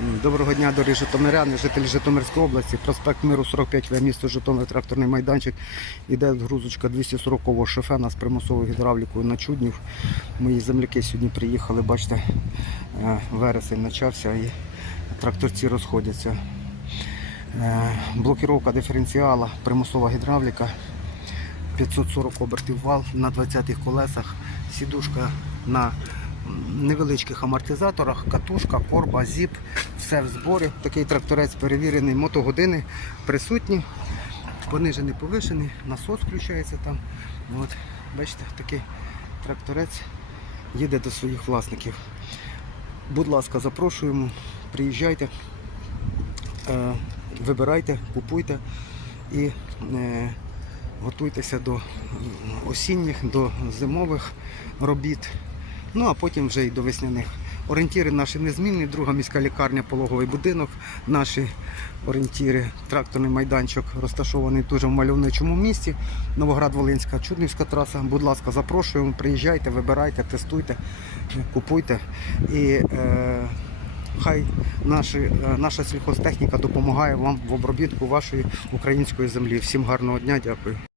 Доброго дня, дорогі житомиряни, жителі Житомирської області, проспект Миру 45В, місто Житомир, тракторний майданчик. Іде грузочка 240-го шофена з примусовою гідравлікою на чуднів. Мої земляки сьогодні приїхали, бачите, е, вересень почався і тракторці розходяться. Е, Блокіровка диференціала, примусова гідравліка, 540 обертів вал на 20-х колесах, сідушка на невеличких амортизаторах, катушка, корба, зіп, все в зборі. Такий тракторець перевірений, мотогодини присутні, понижений, повишений, насос включається там. От, бачите, такий тракторець їде до своїх власників. Будь ласка, запрошуємо, приїжджайте, е, вибирайте, купуйте і е, готуйтеся до осінніх, до зимових робіт. Ну а потім вже й до весняних. Орієнтіри наші незмінні, друга міська лікарня, пологовий будинок. Наші орієнтіри, тракторний майданчик розташований дуже в мальовничому місті. Новоград-Волинська, Чуднівська траса. Будь ласка, запрошуємо, приїжджайте, вибирайте, тестуйте, купуйте. І е, хай наші, е, наша сільхозтехніка допомагає вам в обробітку вашої української землі. Всім гарного дня, дякую.